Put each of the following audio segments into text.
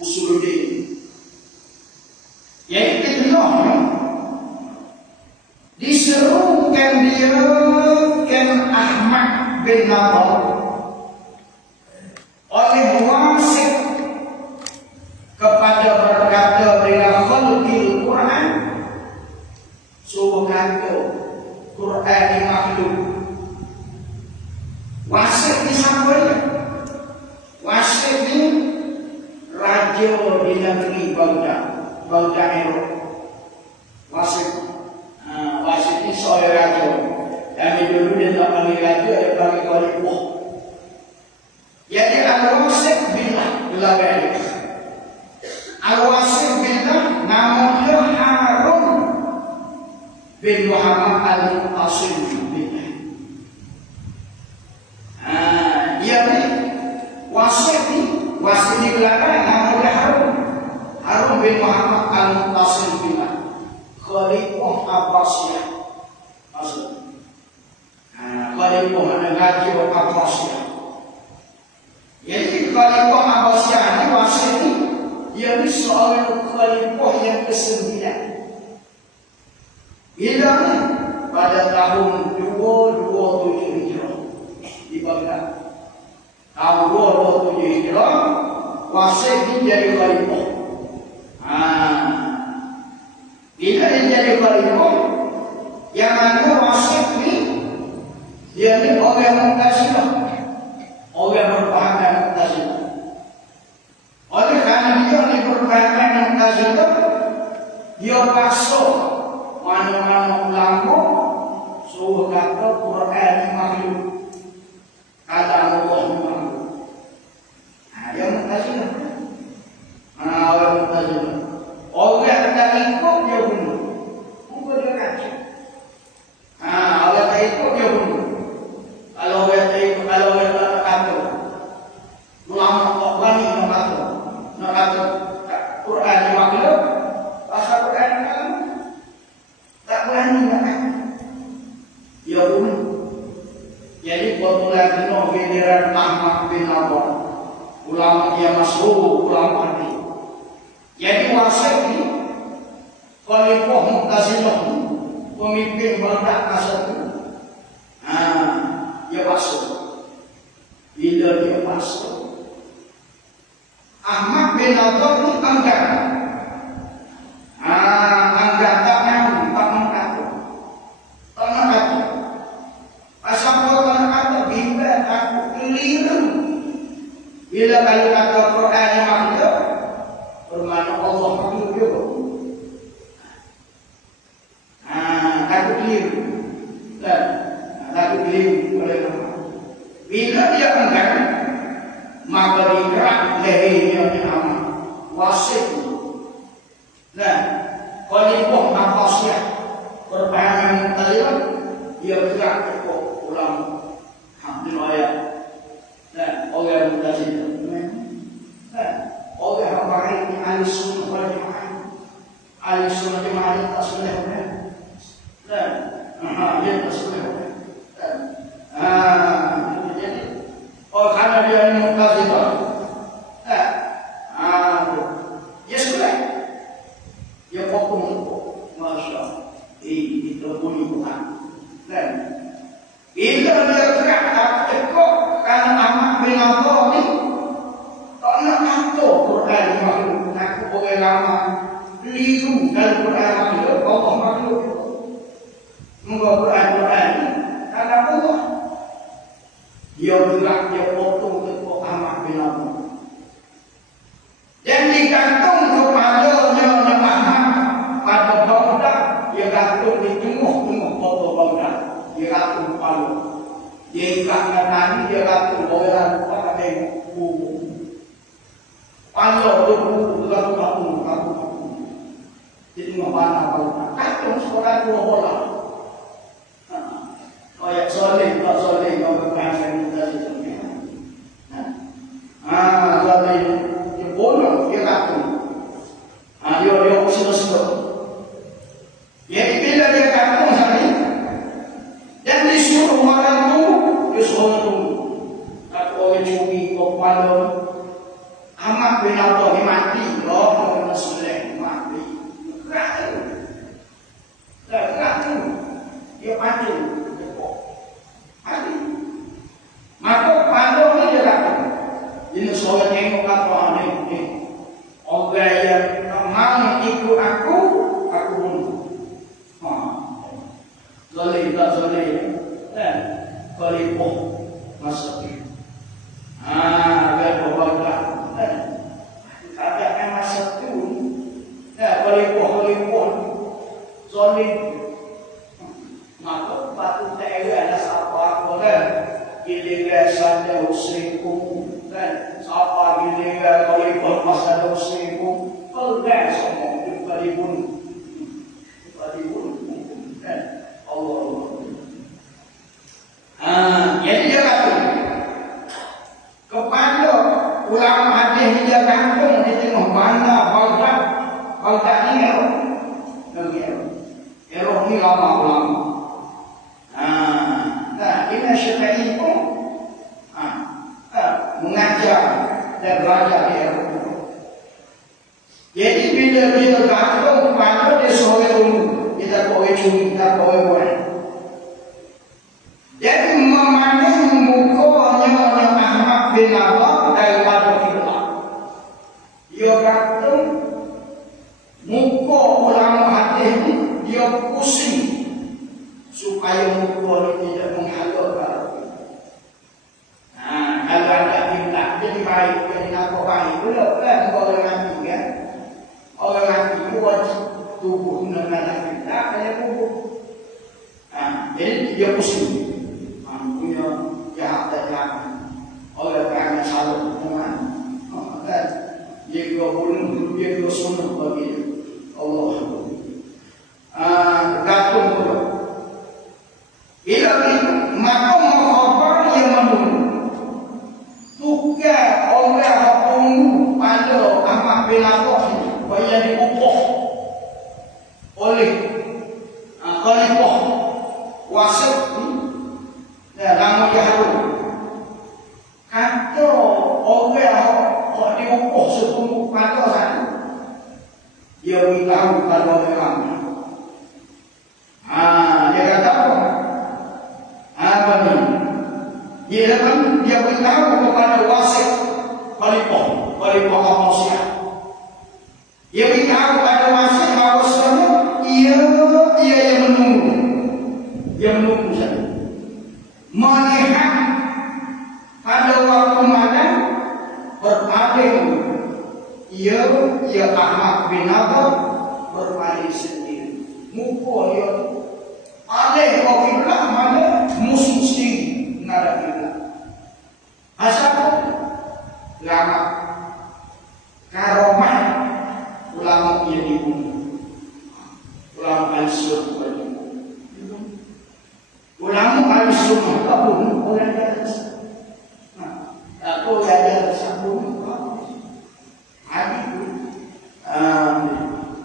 Usuluddin. Yang kedua, diserukan dia Ken Ahmad bin Nabar oleh wasit kepada berkata bila khalqil Quran, suruh kata Quran ni makhluk. Wasit ni siapa dia? Wasit ni raja di negeri Baghdad Eropah. Wasit ni seorang raja. Kami dulu dia tak panggil raja, dia panggil khalifah. Jadi Al-Wasit billah belakang. Al-Wasit billah nama dia Harun bin Muhammad Al-Qasim billah. Dia ni wasit ni belakang nama dia Harun bin Muhammad Al-Qasim billah. Khalifah Abbasiyah. Maksud Khalifah mana Raja Abbasiyah. Jadi Khalifah Abbasiyah ni wasit ni, dia ni seorang khalifah yang ke-9. Bila ni? Pada tahun 227 Hijrah di Baghdad. Tahun 227 Hijrah, wasit ni jadi khalifah. Bila dia jadi khalifah, yang mana wasit ni, dia ni orang Mu'tazilah, orang berpahaman Mu'tazilah. Oleh kerana dia ni berpahaman Mu'tazilah, dia paksa mana-mana ulama suruh kata Quran ni makhluk, kalam Allah ni makhluk. Dia Mu'tazilah. Orang Mu'tazilah. Orang tak ikut dia bunuh. Muka dia kacau. Orang tak ikut dia bunuh. Kalau orang tak ikut, kalau orang tak kata, ulama tak berani nak kata Quran ni makhluk, pasal Quran ni makhluk, tak berani nak kata. Dia bunuh. Jadi bermula kena giliran Ahmad bin Nabar, ulama dia masyhur, ulama ni. Jadi wasit ni Khalifah Mu'tazilah ni, pemimpin Baghdad masa tu. Dia paksa. Bila dia paksa, Ahmad bin Nabar ni anggap tak nak kata. Tak nak kata. Pasal apa tak nak kata? Bila aku keliru. Bila kalau kata Quran yang makhluk, bermakna Allah makhluk juga. Takut keliru. Takut keliru oleh Allah. Bila dia enggan, maka digerak lehernya ni Ahmad. Wasit. Khalifah Abbasiyah berpahaman Mu'tazilah, dia gerak ke ulama. Alhamdulillah. Orang Mu'tazilah. Orang yang baik ni ahli sunnah wal jamaah. Ahli sunnah jamaah ni tak sunnah kan? Dia tak sunnah kan? Jadi, karena dia ni Mu'tazilah, dia sunnah. Dia pokok. Masya Allah. Itu bunyi Tuhan. Bila dia gerak tak tekuk, karena Ahmad bin Nabar ni tak nak kata Quran makhluk. Aku orang lama keliru dalam Quran makhluk, Allah makhluk. Muka Quran ni kata Allah. Dia gerak, dia potong tekuk Ahmad bin Nabar. Dan digantung kepadanya Ahmad pada Baghdad. Dia gantung di tengah-tengah kota Baghdad. Dia gantung kepala. Dia ikat kaki, dia gantung orang pada tengok kubur. Pala berbuku dalam kampung. Di tengah mana Baghdad. Gantung seorang dua bola. Kayak soleh, tak soleh, kau berkahkan kita sebenarnya. Soleh, dia bola, dia gantung. Dia usia-usia. Jadi bila dia gantung tadi, dan disuruh orang tu, dia suruh tunggu. Kata orang cumi, kepala Ahmad bin Nabar tengok apa ni. Orang yang mau ikut aku bunuh. Zalim tak zalim. Khalifah masuk. Ada bahagia. Ada masuk tu. Khalifah zalim. Maka patut tak ada siapa orang giliran sada usriku dan siapa giliran khalifah masada usriku kalau dah semua dibunuh dan Allah. Jadi dia kata kepada ulama hadis dia kampung di tengah mana Baghdad ni Eroh ni lama ulama. Imam Syafi'i pun mengajar dan belajar di Eropa. Jadi bila dia gantung pada dia seorang dulu, kita boleh curi, kita boleh buat. Jadi memandang mukanya Ahmad bin Abdullah daripada kiblat. Dia gantung muka ulama hadis ni, dia pusing supaya muka ni tidak menghalalkan. Kalau ada kiblat jadi baik, jadi apa baik pula kan orang mati kan. Orang mati wajib tubuh dengan kiblat hanya tubuh. Jadi dia pusing. Punya jahat dan jahat. Orang kerana salah hubungan. Kan dia kena bunuh, dia kena sunnah bagi Allah. Gantung pula. Bila itu, maka mengkhabar yang membunuh. Tukar orang yang membunuh pada Ahmad bin Abdullah yang diukuh oleh Khalifah Wasit nama dia harum. Kata orang yang diukuh sepuluh pada sana, dia beritahu pada orang ramai. Dia kata apa ni? Dia beritahu kepada Wasit Khalifah Abbasiyah. Dia beritahu kepada Wasit bahawa ia yang menunggu. Dia menunggu saja. Melihat pada waktu mana berpaling ia Ahmad bin Abdullah berpaling sendiri. Muka dia paling ke kiblat mana musuh sendiri menghadap kiblat. Asal lama karomah ulama yang dibunuh, ulama al-sunnah. Ulama al-sunnah tak bunuh orang yang aku yang sabun adik tu.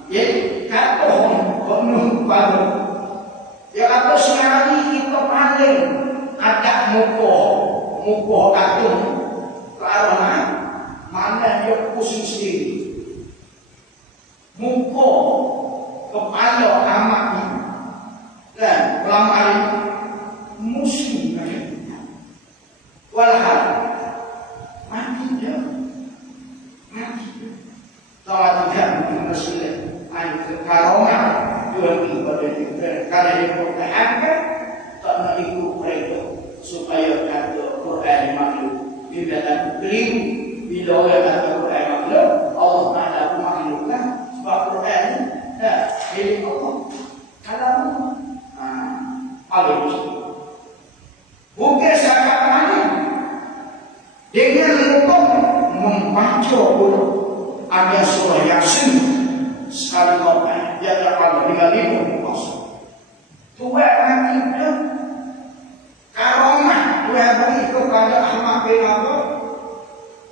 Jadi kata bunuh pada dia kata sekarang ni kita paling agak muka katung ke arah mana dia pusing sendiri. Muka kepala Ahmad ni dan ulama muslim walhal mati dia tahu tidak Rasulullah karomah dua kepada kita karena dia pertahankan tak nak ikut mereka supaya kata Quran makhluk dia tak keliru bila orang kata Quran makhluk Allah Ta'ala pun makhlukkan sebab Quran ni milik Allah kalau paling bukan sahabat mana dengan hukum membaca pula ada surah Yasin sekali korban dia dapat dengan 5 Tuhan nanti karomah Tuhan beri kepada Ahmad bin Abdullah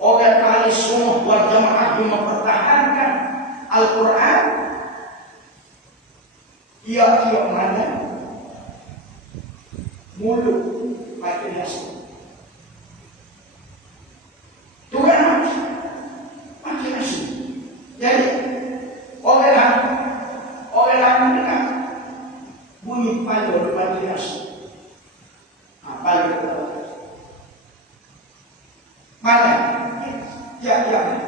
orang ahli sunnah wal jamaah yang mempertahankan Al-Quran ia tiap mana mulut pakai Yasin. Tuhan pakai Yasin. Jadi orang dengar bunyi pada pakai Yasin. Pada mana? Ya ayat-ayat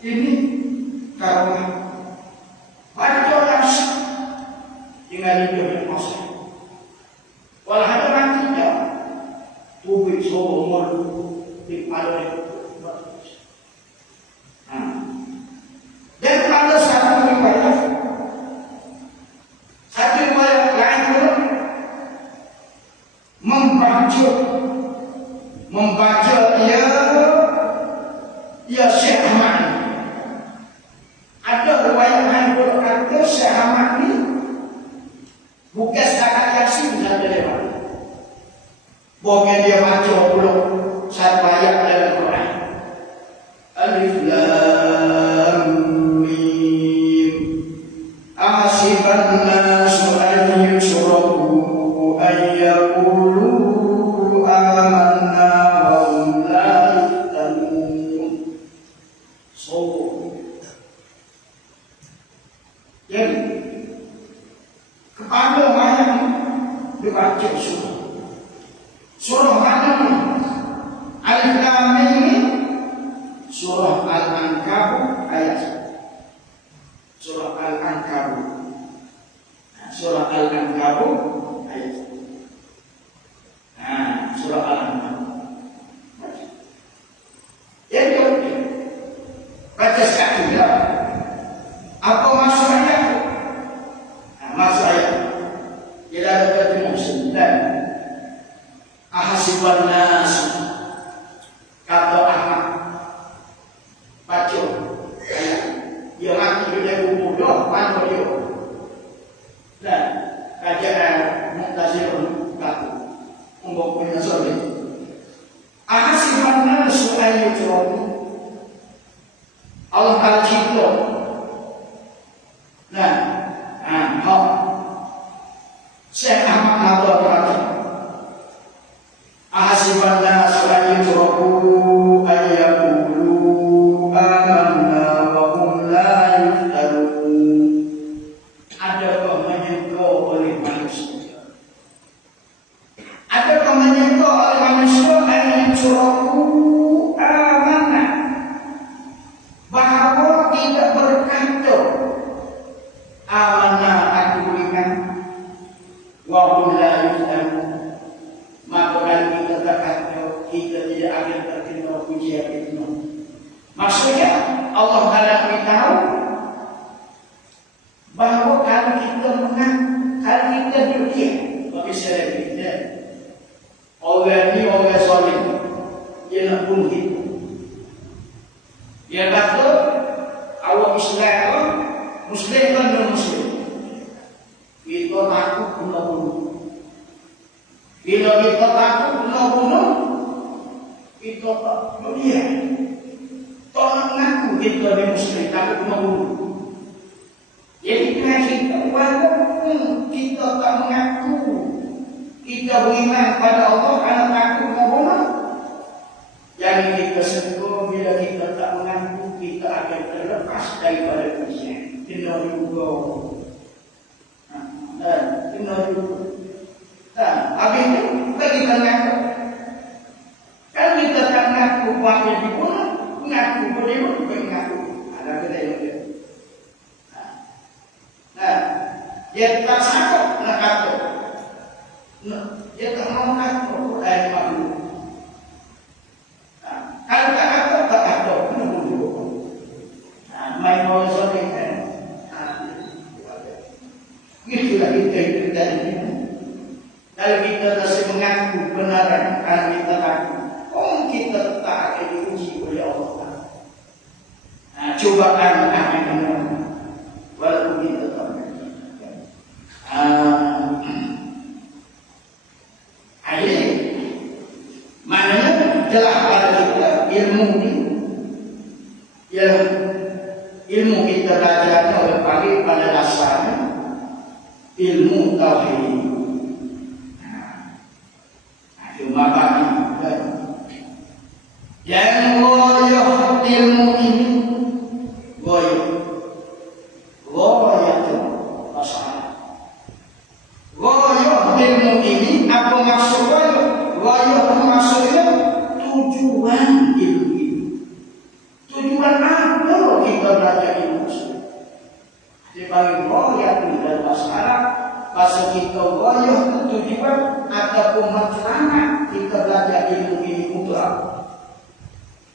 ini karena baca nafsu dengan hidup yang masa. Walau ada nantinya tubik seumur di pada dan pada satu riwayat lain pun membaca ia Syekh Ahmad. Ada riwayat lain pun kata Syekh Ahmad ni bukan setakat Yasin saja lewat. Bukan dia baca pula satu ayat dalam Quran. Alif Lam Mim. Ahasiban nasu an yusraku an yaqulu amanna wa hum la yuftanun. So, jadi kepada ayat dibaca surah mana ni? Alif Lam Mim. Surah Al-Ankabut ayat 1. Surah Al-Ankabut. Surah Al-Ankabut ayat 1. Surah Al-Ankabut. Yang kedua, baca sekali ya. Apa maksud ayat? Maksud ayat ialah bertemu 9. Ahasiban nas, kata Ahmad baca ayat dia mati dia kubur dah mana dia dan kajian Mu'tazilah kata untuk punya sorry ahasiban nas an yutraku Allah Ta'ala cipta nah hak Syekh Ahmad Nadar baca ahasiban nas an yutraku an yaqulu amanna wa hum la yuftanun. Adakah menyangka oleh manusia? Adakah menyangka oleh manusia an yutraku amanna bahawa tidak berkata amanna aku beriman wa hum la yuftanun. Maka kalau kita berkata kita tidak akan terkena ujian itu. Maksudnya Allah Ta'ala beritahu bahawa kalau kita kalau kita dunia bagi syariat kita orang ni orang soleh dia nak bunuh kita. Dia kata awak Islam Muslim kan non-Muslim kita takut kena bunuh. Bila kita takut kena bunuh kita tak dunia. Tolong ngaku kita di Muslim takut kena bunuh. Jadi kita walaupun kita tak mengaku kita beriman pada Allah kerana takut kena bunuh, jangan kita sentuh bila kita tak mengaku kita akan terlepas daripada ujian. Kena juga kena juga habis itu bagi kita mengaku. Kalau kita tak mengaku wakil dibunuh, mengaku boleh mengaku ada kedai dia. Dia tak sanggup nak kata. Dia tak mau kata Quran malu. Kalau tak kata tak kata kena bunuh. Main orang soleh kan. Itulah kita tadi. Kalau kita masih mengaku kebenaran, kalau kita mengaku, kita tak akan diuji oleh Allah. Cobaan akan benar, walaupun kita tak mengaku. Ini maknanya jelas pada kita ilmu ini, yang ilmu kita belajar oleh pagi pada dasarnya ilmu tauhid. Cuma bagi yang goyah ilmu ini goyah itu masalah. Goyah ilmu ini apa maksud goyah? Goyah maksudnya tujuan ilmu ini. belajar ilmu usul. Dipanggil goyah dalam bahasa Arab, bahasa kita goyah itu tujuan ataupun maksudnya kita belajar ilmu ini untuk apa?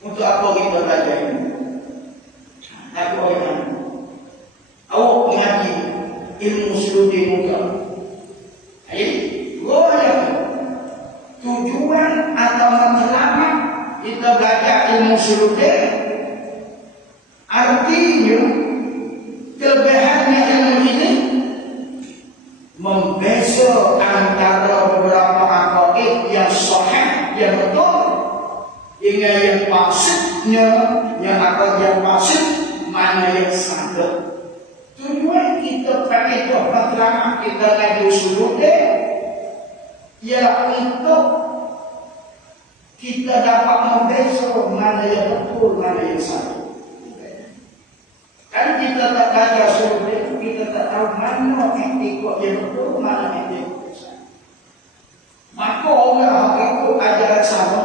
Untuk apa kita belajar ilmu? Aku orang awak mengaji ilmu usul di muka. Jadi goyah tujuan atau maksudnya kita belajar ilmu usul artinya kelebihannya ilmu ini membeza antara beberapa akaid yang sahih, yang betul, dengan yang fasidnya, yang akal yang fasid, mana yang salah. Tujuan kita pakai doa terang kita ngaji usul ialah untuk kita dapat membeza mana yang betul, mana yang salah. Kan kita tak belajar surga, kita tak tahu mana etika yang betul, mana etika yang salah. Maka orang itu ajaran sama.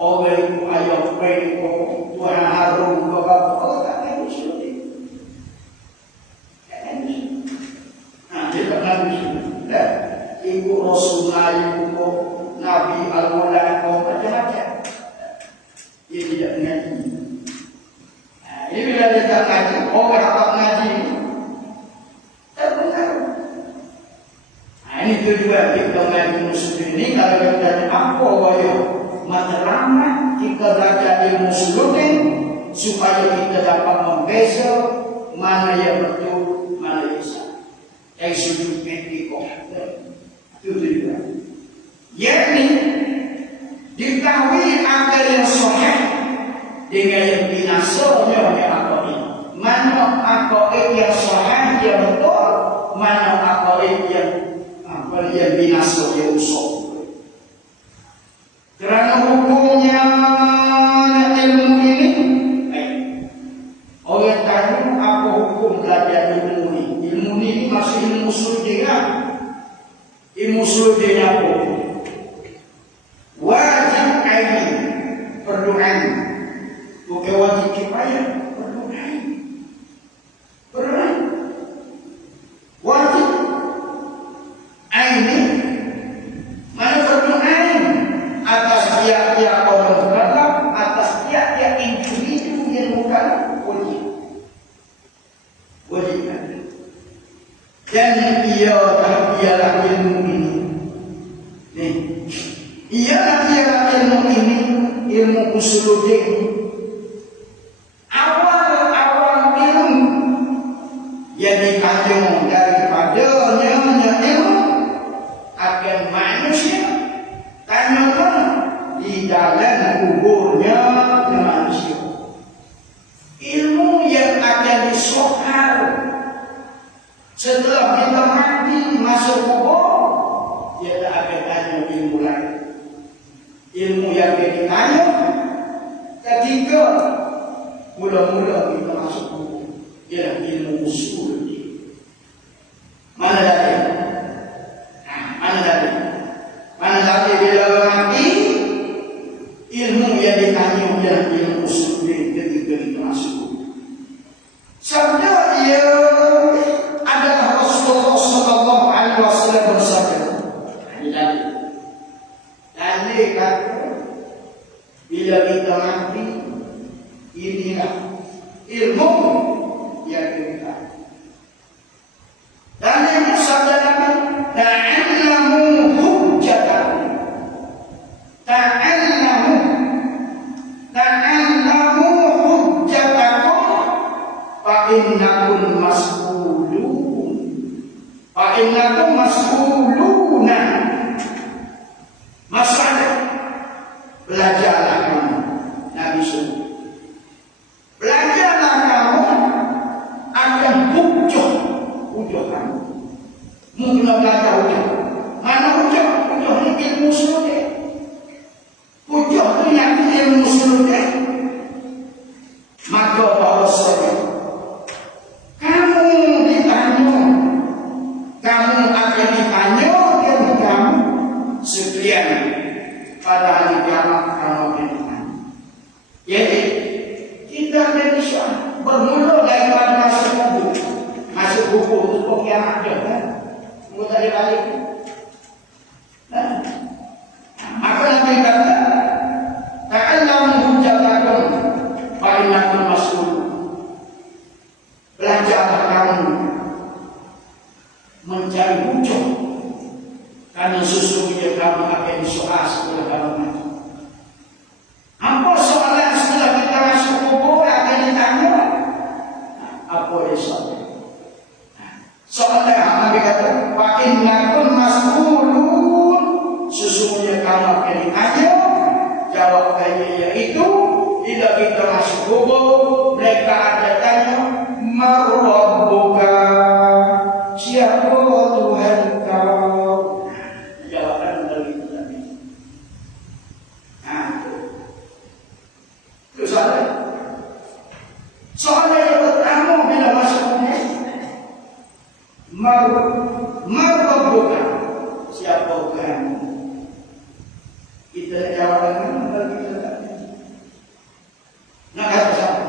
Orang itu ayam pergi, Tuhan harum, bapak-bapak, tak ada surga. Dia tak ada surga. Ibu Rasulullah, ibu Nabi Al-Mullah, macam-macam. Dia tidak mengaji. Ini bila dia tak ngaji, orang tak ngaji tak benar. Ini tujuan kita mengaji musuh ini. Kalau kita tanya apa wajah matlamat kita belajar ilmu suluknya supaya kita dapat membeza mana yang betul, mana yang salah. Yang sudut etika itu tujuan. Yakni diketahui akal yang sahih dengan yang binasanya oleh akaid. Mana akaid yang sahih yang betul, mana akaid yang binasa yang usuk. Kerana hukumnya ilmu ini, orang tanya apa hukum belajar ilmu ini? Ilmu ini masih ilmu usul dia. Ilmu usul dia apa? Wajib aini, perlu aini. Bukan wajib kifayah, perlu ain. Perlu ain. Wajib ain ini mana perlu ain atas tiap-tiap orang mukallaf, atas tiap-tiap individu yang mukallaf wajib. Wajib ain. Dan ialah ilmu ini. Ialah ilmu ini, ilmu usuluddin. Awal ilmu yang dikandung daripadanya ilmu akan manusia tanya di dalam kuburnya manusia. Ilmu yang akan disohar setelah kita mati masuk kubur, dia tak akan tanya ilmu lain. Ilmu yang ditanya ketika mula-mula kita masuk buku ialah ilmu usul. Mana lagi? Mana lagi? Mana lagi bila mati ilmu yang ditanya ialah ilmu usul ketika kita masuk buku. Sabda ia adalah Rasulullah sallallahu alaihi wasallam bersabda. Ini kata bila kita mati inilah ilmu yang kita. Dan yang sabda Nabi, ta'allamu hujjatakum. Ta'allamu hujjatakum fa innakum mas'ulun. Fa innakum mas'uluna. Masalah belajarlah kamu. Nabi suruh belajarlah kamu akan hujjah kamu. Mungkin belajar hujjah. Mana hujjah? Hujjah ini ilmu suluknya. Hujjah itu yang ilmu suluknya. Maka bahasanya kamu ditanya, kamu akan ditanya bermula daripada masuk kubur. Masuk kubur itu kok kiamat je kan? Tunggu tadi balik. Maka Nabi kata, ta'allamu hujjatakum fa innakum mas'ul. Belajarlah kamu mencari hujah, karena sesungguhnya kamu akan disoal setelah kamu mati. Apa soalan setelah kita masuk kubur akan ditanya? Apa yang soalan? Soalan Nabi kata, fa innakum mas'ulun. Sesungguhnya kamu akan ditanya. Jawabannya yaitu, bila kita masuk kubur, mereka ada tanya, Marrabbuka, siapa Tuhan kau? Jawaban dari itu tadi. Itu soalan. Soalan yang pertama bila masuk kubur, Marrabbuka, siapa Tuhan? Kita jawabannya bagi kita tadi. Nak kata siapa?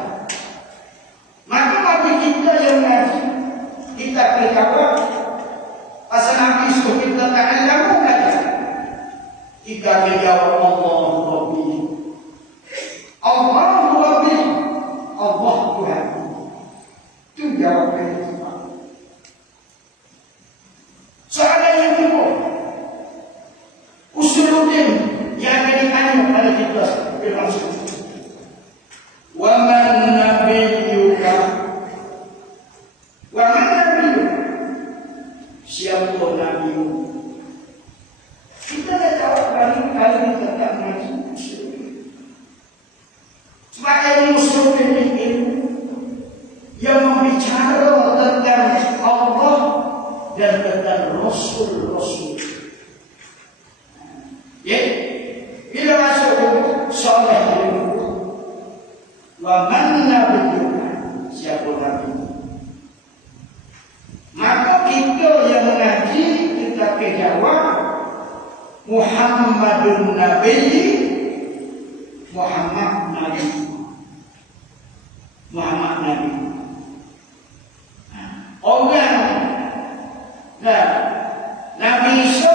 Maka bagi kita yang ngaji, kita berjawab pasal Nabi suruh kita ta'allamu ngaji. Kita berjawab Allah Rabbi. Allah Rabbi. Allah Tuhan. Itu jawabannya kita. Soalan yang kedua, usuluddin yang akan ditanya pada kita berlangsung. Wa man nabiyyuka, wa man nabiyyuka, siapa nabimu? Kita dah jawab kali kita tak mengaji. Sebab ilmu ini yang membicara tentang Allah dan tentang Rasul-Rasul. Ya, bila masuk soalan ini, wa man nabiyyuka, siapa nabi? Maka kita yang mengaji kita jawab Muhammadun Nabi, Muhammad Nabi, Muhammad Nabi. Orang, nah, Nabi Isa,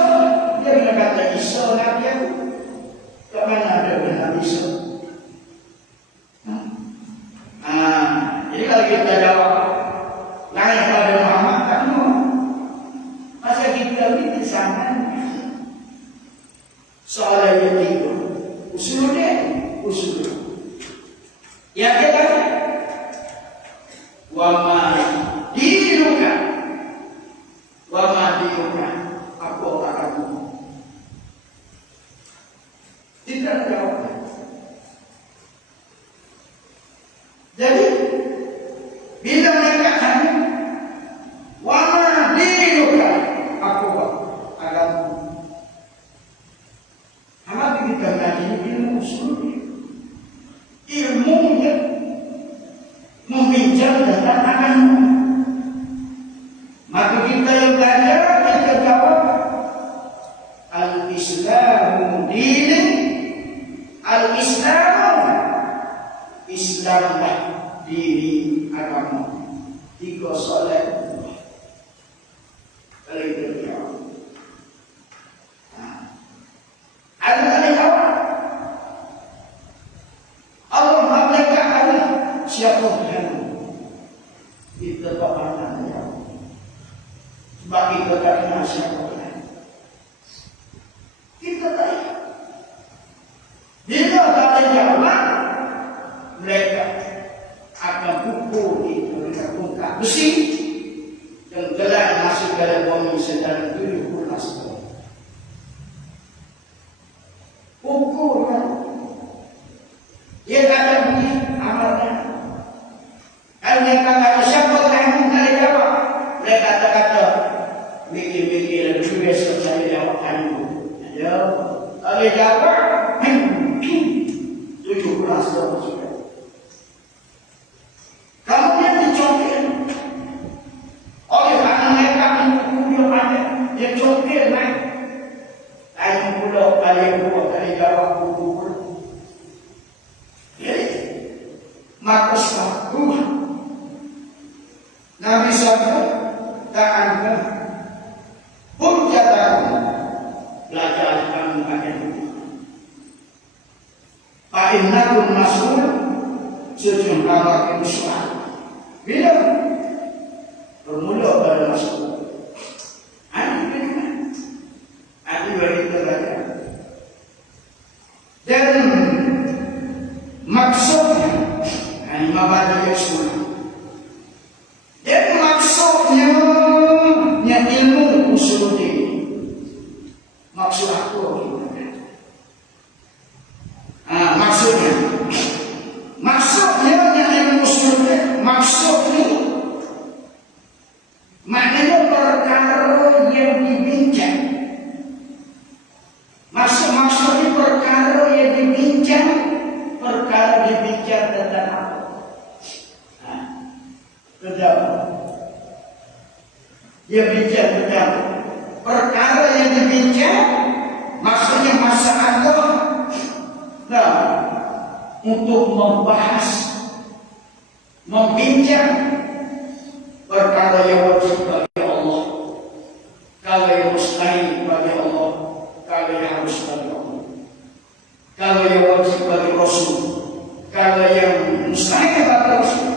dia bila kata Isa Nabi aku, kat mana ada Nabi Isa? Jadi kalau kita jawab lain pada Muhammad, tak mau. Masa kita ni kesamaan. Soalan yang kedua, usul. Yang ketiga, wa ma dinuka, apa agamamu? Tidak jawab. Jadi bila mereka tanya, wa ma dinuka, apa agamamu? Amat kita ngaji ilmu usul, ilmu yang membincang tentang agama. Maka kita yang belajar, kita jawab al-Islamu dini, al-Islamu Islamlah diri agama. Tiga solat. Kalau kita jawab, ada jawab. Allah mengatakan Allah siapa Tuhan? Kita tak pernah jawab. Sebab kita tak kenal siapa Tuhan. Kita tak ingat. Bila tak ada jawab, mereka akan pukul itu, mereka bongkar besi dan telan masuk dalam bumi sedalam 70 tahun. Pukul kan? Dia kata bunyi amalnya. Kalau mereka kata siapa Tuhan, tak ada jawab. Mereka kata mikir-mikir lebih besok saya jawab kamu. Kalau jawab, 70 tahun sudah. Kemudian dicongkel oleh anak mereka yang ada, dia congkel naik. Ayam pulau, ayam buah, kali jawab pukul. Jadi, maka semua Nabi sabda, ta'anna hujjatakum belajar kamu akan fa'innakum mas'ul sujud kamu soal. Bila bermula pada mas'ul Adi bagi terbaca. Dan maksudnya mabadi yang sunnah. Dan maksudnya ilmu usuluddin. Maksud aku maksudnya ilmu usuluddin. Maksudnya maknanya perkara yang dibincang. Maksudnya perkara yang dibincang. Perkara dibincang tentang apa? Tentang dia bincang tentang perkara yang dibincang. Maksudnya masalah untuk membahas, membincang perkara yang wajib bagi Allah, kalau yang mustahil bagi Allah, kalau yang harus bagi Allah, kalau yang wajib bagi Rasul, kalau yang mustahil bagi Rasul,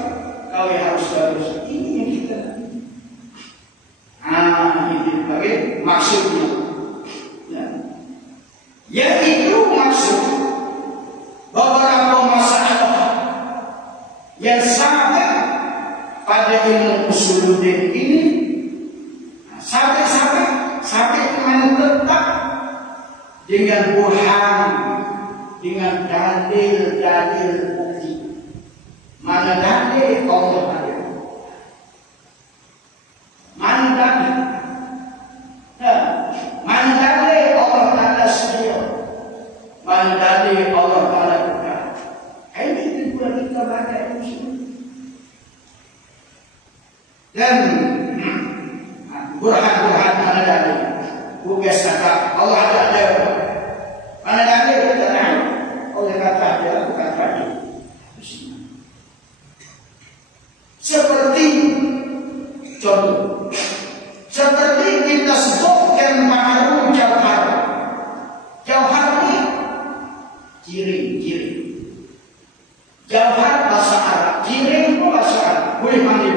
kalau yang harus bagi Rasul. Ini yang kita ini bagi maksudnya. Yaitu maksud beberapa masalah yang sampai pada ilmu usuluddin ini sampai dengan tetap dengan burhan, dengan dalil bukti. Mana dalil Allah ada? Mana dalil? Mana dalil Allah Taala sedia? Mana dalil Allah Taala bukan? Ini juga kita baca ini. Dan burhan mana dalil? Bukan kata Allah ada. Mana dalil kita tahu? Allah kata ada, bukan dalil. Seperti contoh, seperti kita sebutkan ma'ruf jauhar. Jauhar ini jiring. Jauhar bahasa Arab, jiring pun bahasa Arab. Boleh panggil.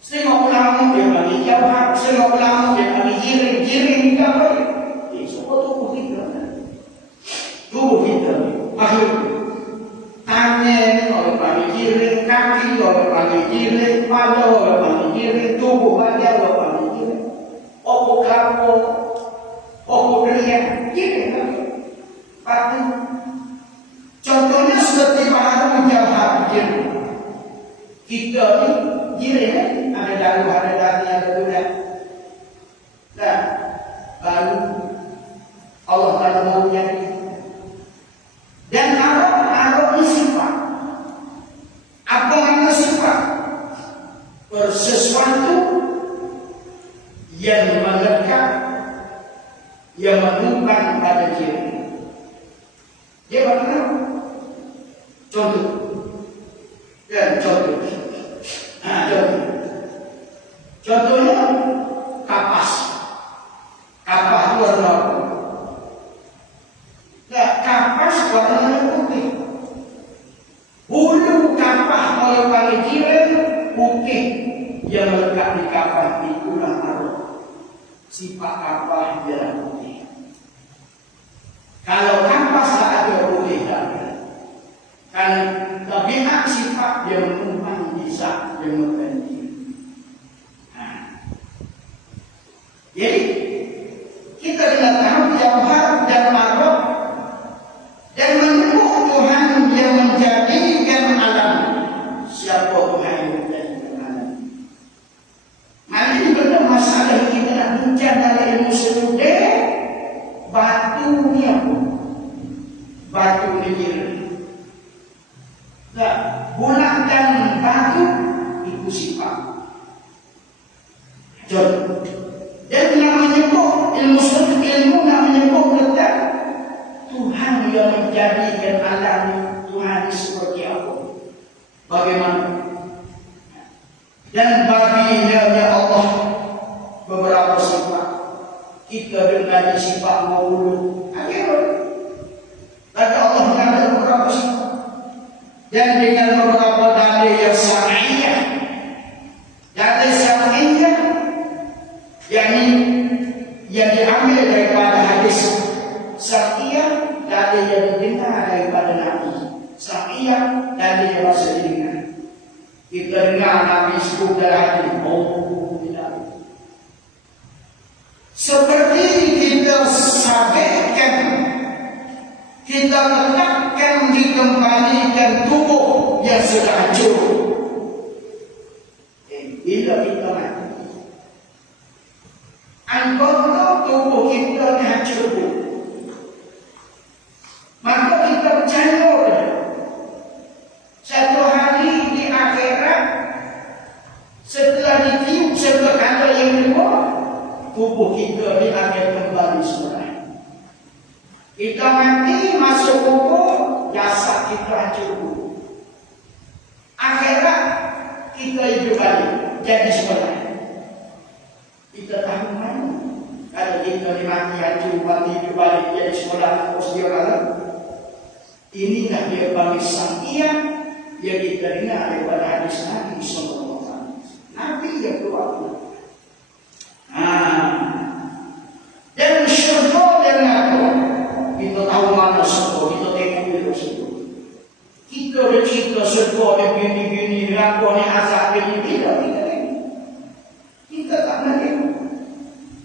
Setengah ulama dia panggil jauhar, setengah ulama dia panggil jiring. Jiring itu apa? Semua tubuh kita. Tubuh kita. Akhirnya tangan oleh panggil jiring, kaki oleh panggil jiring, pada oleh panggil jiring, tubuh badan oleh panggil jiring, opo kapo, opo berian, jiring kan? Pasti. Contohnya seperti bahan jauhar jiring. Kita ni jiring ada dalu, ada daging, ada budak. Nah, baru Allah Taala maunya dan arah ini sifat. Apa makna sifat? Sesuatu yang melekat, yang menumpang pada diri. Dia bagaimana? Contoh. Contoh. Contohnya kapas. Kapas warna apa? Kapas warnanya putih. Bulu kapas kalau pakai jiran putih yang melekat di kapas itulah arah. Sifat kapas dia putih. Kalau kapas tak ada putih tak ada. Kan tabiat sifat dia menumpang bisa yang berhenti. Jadi kita kena tahu jauhar dan ma'ruf dan menyebut Tuhan yang menjadikan alam. Siapa Tuhan yang menjadikan alam? Mari ini benar masalah kita nak bincang dari ilmu usuluddin. Batu ni apa? Batu ni kira. Bulan dan batu itu sifat. Contoh. Dan yang menyebut ilmu usuluddin, ilmu nak menyebut tentang Tuhan yang menjadikan alam. Tuhan seperti apa? Bagaimana? Dan baginya Allah beberapa sifat. Kita dengan sifat maulud. Tapi Allah mengambil beberapa sifat. Dan dengan beberapa dalil yang syar'iyah. Dalil syar'iyah yang diambil daripada hadis syar'iyah, dalil yang didengar daripada Nabi. Syar'iyah, dalil yang masih didengar. Kita dengar Nabi sebut dalam hadis, tidak. Seperti kita sabitkan, kita letakkan, dikembalikan tubuh yang sudah hancur. Bila kita mati, anggota tubuh kita hancur, maka kita percaya satu hari di akhirat, setelah ditiup sebentar yang kedua, tubuh kita ini akan kembali semula. Kita mati masuk kubur, jasad kita hancur. Akhirat kita hidup balik jadi semula. Kita tahu mana kalau kita mati hancur, mati hidup balik jadi semula, inilah dia bagi syar'iyah yang kita dengar daripada hadis Nabi sallallahu alaihi wasallam. Nabi yang keluar. Dan syurga dan neraka, kita tahu mana syurga, kita tengok dulu syurga. Kita dah cerita syurga dan gini-gini, neraka ni azab ni, tidak kita tengok. Kita tak pernah tengok.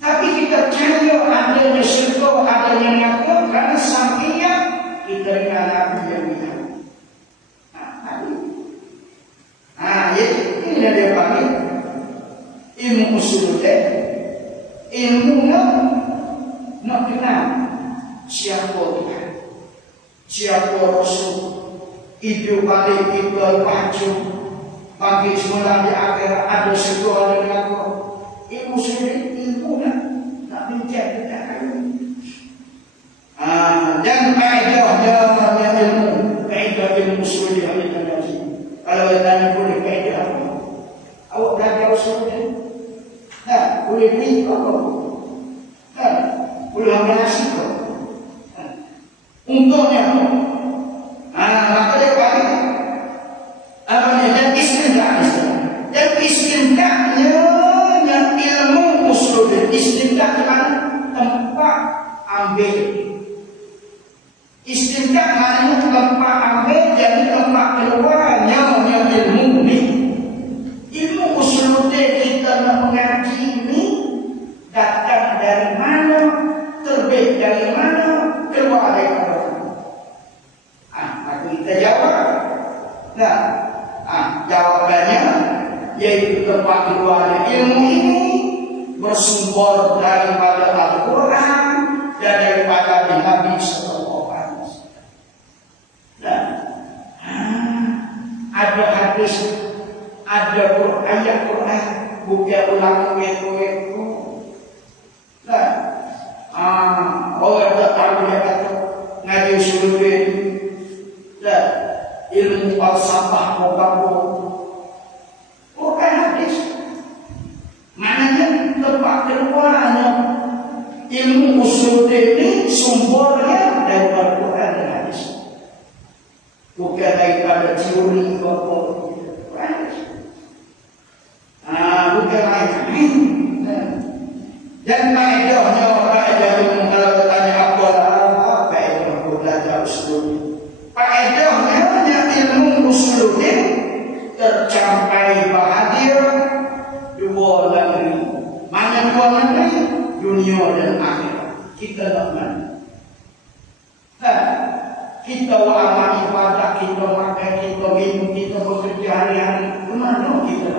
Tapi kita percaya adanya syurga, adanya neraka, kerana syar'iyah kita dengar Nabi yang bilang. Ini dia panggil ilmu usul dia. Ilmu nak kenal siapa Tuhan, siapa Rasul, hidup balik kita hancur, bagi semula di akhirat ada segala dan neraka. Ilmu usul ilmu nak bincang kita kayu. Dan kaedahnya ilmu, kaedah ilmu usul dia ada dalam sini. Kalau tanya boleh kaedah apa? Awak belajar usul dia? Boleh beli apa? Boleh ambil nasi apa? Untungnya apa? Maka dia panggil apa ni? Dan istimdaknya ilmu usul dia. Istimdak di mana? Tempat ambil. Istimdak maknanya tempat ambil, jadi tempat keluarnya ilmu ni. Ilmu usul kita nak mengaji ni datang dari mana, terbit dari mana, keluar dari mana. Maka kita jawab. Jawabannya yaitu tempat keluarnya ilmu ini bersumber daripada Al-Quran dan daripada Nabi sallallahu alaihi wasallam. Ada hadis, ada ayat Quran, bukan ulang itu. Orang tak tahu dia kata ngaji usul ilmu falsafah apa-apa. Bukan hadis. Maknanya tempat keluarnya ilmu usul ini sumbernya daripada Quran dan hadis. Bukan daripada teori apa-apa. Bukan lain. Dan kaedahnya ilmu, kalau bertanya apa kaedah belajar usul. Kaedahnya ilmu usul ini tercapai bahagia dua negeri. Mana dua negeri? Dunia dan akhirat. Kita nak mana? Kita amal ibadah, kita makan, kita minum, kita bekerja hari-hari. Kemana kita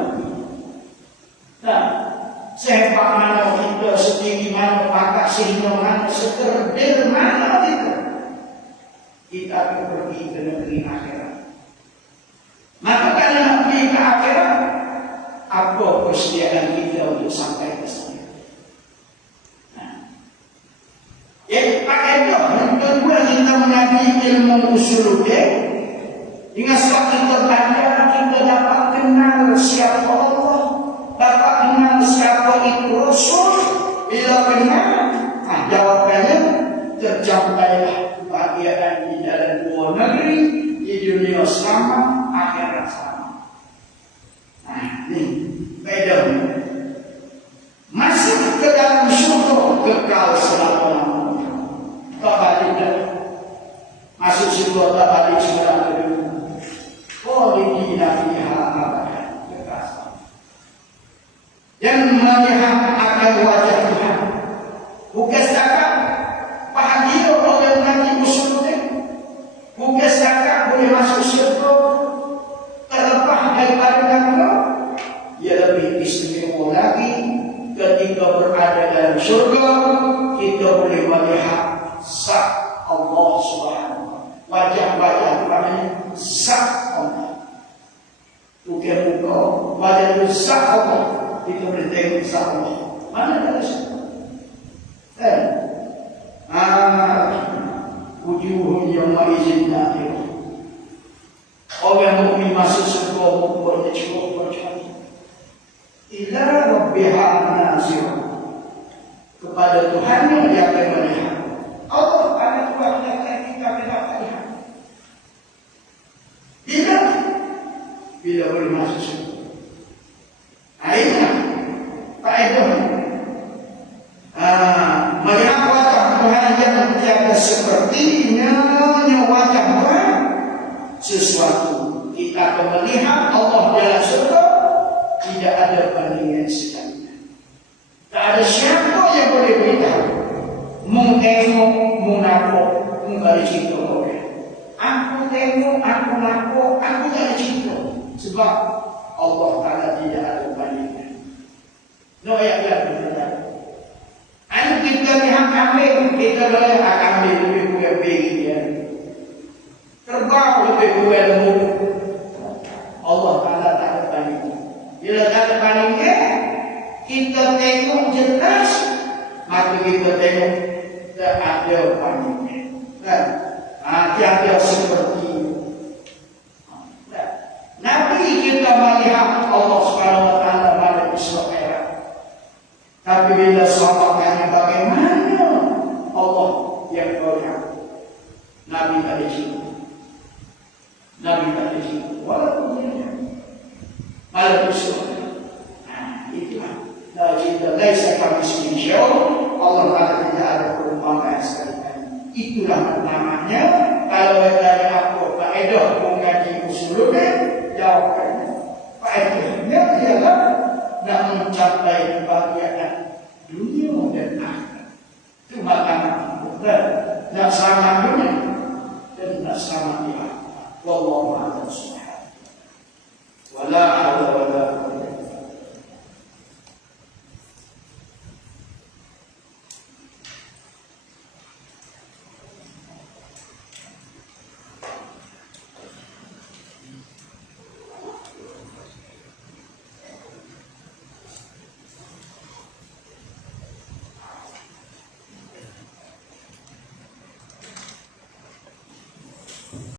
nak? Sehebat mana kita, setinggi mana, pangkat sehingga mana, sekerdil mana kita akan pergi ke negeri akhirat. Maka kalau nak pergi ke akhirat, apa persediaan kita untuk sampai ke sana? Kaedah yang kedua kita mengaji ilmu usul dengan sebab kita belajar, kita dapat kenal siapa Allah. dunia selamat, akhirat selamat. Nah, ini bedanya. Masuk ke dalam syurga kekal selama-lamanya. Tak balik dah. Masuk syurga tak balik selama-lamanya. Khalidina fiha abadan, kekal selama. Dan melihat akan wajah Tuhan. Bukan setakat bahagia orang nanti usulnya. Bukan setakat boleh masuk syurga terlepas daripada neraka. Ia lebih istimewa lagi ketika berada dalam syurga, kita boleh melihat zat Allah Subhanahu wa taala. Wajah-wajah Tuhan ini zat Allah. Bukan muka, wajah itu zat Allah. Kita boleh tengok zat Allah. Mana dalam syurga? Wujuhun yawma idzin nadhirah. Orang mukmin masuk surga membuatnya cukup bercantik. Ila rabbiha nazirah. Kepada Tuhan yang dia akan melihat. Allah akan buatkan kita melihat. Bila boleh masuk surga. Aina faedah. Melihat wajah Tuhan yang tiada sepertinya wajah Tuhan. Sesuatu kita akan melihat Allah dalam surga. Tidak ada bandingan sekali. Tak ada siapa yang boleh beritahu. Mengtengok, menakut, menggali cinta orang. Aku tengok, aku nakut, aku tak ada cinta. Sebab Allah Ta'ala tidak ada bandingan. No ayat-ayat berkata. Anak kita lihat kambing, kita boleh kambing lebih kurang begini. Terbang lebih kurang lembut. Allah Ta'ala tak ada bandingan. Bila tak ada bandingnya, kita tengok jelas, maka kita tengok tak ada bandingnya. Tiada seperti itu. Nabi kita melihat Allah Subhanahu wa taala pada Israel. Tapi bila sahabatnya bagaimana Allah yang berhak, Nabi tak ada cinta. Nabi tak ada cinta. Walaupun dia malah bersyukur. Itulah. La cinta laisa kamitslihi syai'un. Allah Ta'ala tidak ada perumpamaan sekali-kali. Itulah namanya. Kalau bertanya apa faedah mengaji usulnya, jawabannya. Faedahnya ialah nak mencapai kebahagiaan dunia dan akhirat. Itu makanan. Nak selamat dunia dan nak selamat di akhirat. Wallahu a'lam.